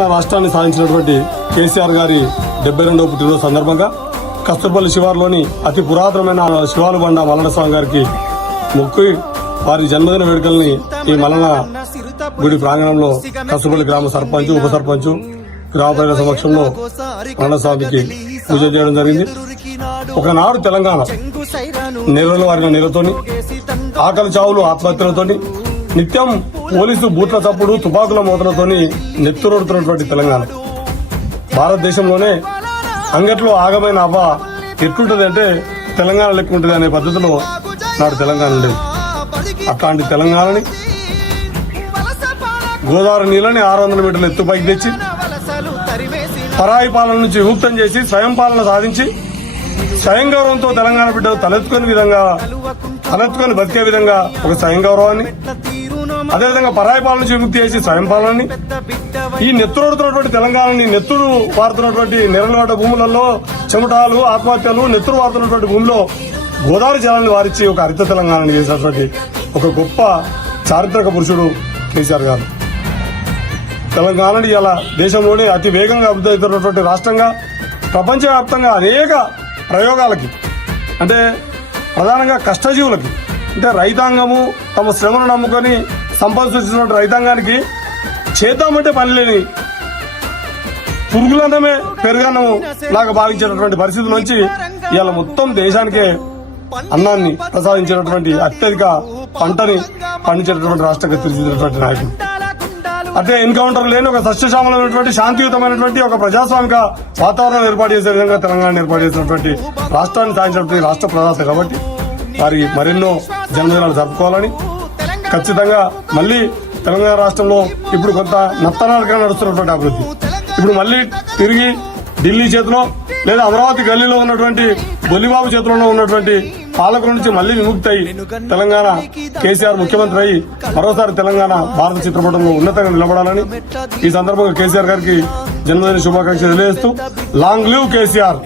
రాష్ట్రాన్ని సాధించినటువంటి కేసీఆర్ గారి 72వ పుట్టినరోజు సందర్భంగా కస్తూర్పల్లి శివారులోని అతి పురాతనమైన శివానుబండ మల్లన్న స్వామి గారికి మొక్కి వారి జన్మదిన వేడుకల్ని ఈ మల్లన్న గుడి ప్రాంగణంలో కస్తూర్పల్లి గ్రామ సర్పంచ్ ఉప సర్పంచ్ గ్రామ ప్రజల సమక్షంలో మల్లన్న స్వామికి పూజ చేయడం జరిగింది. ఒకనాడు తెలంగాణ నీళ్ళలో వారిన నీళ్లతోని ఆకలి చావులు ఆత్మహత్యలతోని నిత్యం పోలీసు బూట్ల చప్పుడు తుపాకుల మోతలతోని నెత్తురొడుతున్నటువంటి తెలంగాణ భారతదేశంలోనే అంగట్లో ఆగమైన అవ్వ ఎట్లుంటది అంటే తెలంగాణ లెక్క ఉంటుంది అనే పద్ధతిలో నాడు తెలంగాణ ఉండేది. అట్లాంటి తెలంగాణని గోదావరి నీళ్ళని 600 మీటర్ల ఎత్తు పైకి తెచ్చి పరాయి పాలన నుంచి విముక్తం చేసి స్వయం పాలన సాధించి స్వయం గౌరవంతో తెలంగాణ బిడ్డలు తలెత్తుకొని బతికే విధంగా ఒక స్వయం గౌరవాన్ని, అదేవిధంగా పరాయి పాలన నుంచి విముక్తి చేసి స్వయం పాలనని, ఈ నెత్తురుడుతున్నటువంటి తెలంగాణని నెత్తురు వారుతున్నటువంటి నిరలవాట భూములలో చెమటాలు ఆత్మహత్యలు నెత్తురు వారుతున్నటువంటి భూమిలో గోదావరి జలాన్ని వారిచ్చి ఒక హరిత తెలంగాణని చేసినటువంటి ఒక గొప్ప చారిత్రక పురుషుడు కేసీఆర్ గారు. తెలంగాణని ఇలా దేశంలోనే అతి వేగంగా అభివృద్ధి అవుతున్నటువంటి రాష్ట్రంగా ప్రపంచవ్యాప్తంగా అనేక ప్రయోగాలకి, అంటే ప్రధానంగా కష్టజీవులకి, అంటే రైతాంగము తమ శ్రమను నమ్ముకొని సంపద సృష్టించినటువంటి రైతాంగానికి చేద్దామంటే పని లేని పురుగులన్నమే పెరుగన్నము లాగా భావించేటటువంటి పరిస్థితుల నుంచి ఇవాళ మొత్తం దేశానికే అన్నాన్ని ప్రసాదించినటువంటి అత్యధిక పంటని పండించేటటువంటి రాష్ట్రంగా తీర్చిదిద్దినటువంటి నాయకుడు. అదే ఎన్కౌంటర్ లేని ఒక సస్యశ్యామలమైనటువంటి శాంతియుతమైనటువంటి ఒక ప్రజాస్వామిక వాతావరణం ఏర్పాటు చేసే విధంగా తెలంగాణ ఏర్పాటు చేసినటువంటి రాష్ట్రాన్ని సాధించినటువంటి రాష్ట్ర ప్రదాత కాబట్టి వారికి మరెన్నో జన్మదినాలు జరుపుకోవాలని, ఖచ్చితంగా మళ్లీ తెలంగాణ రాష్ట్రంలో ఇప్పుడు కొంత నత్తనాలుగా నడుస్తున్నటువంటి అభివృద్ధి ఇప్పుడు మళ్లీ తిరిగి ఢిల్లీ చేతిలో లేదా అమరావతి గల్లీలో ఉన్నటువంటి బొల్లిబాబు చేతిలో ఉన్నటువంటి పాలకుల నుంచి మళ్లీ విముక్తి అయి తెలంగాణ కేసీఆర్ ముఖ్యమంత్రి అయి మరోసారి తెలంగాణ భారత చిత్రపటంలో ఉన్నతంగా నిలబడాలని ఈ సందర్భంగా కేసీఆర్ గారికి జన్మదిన శుభాకాంక్షలు తెలియజేస్తూ లాంగ్ లివ్ కేసీఆర్.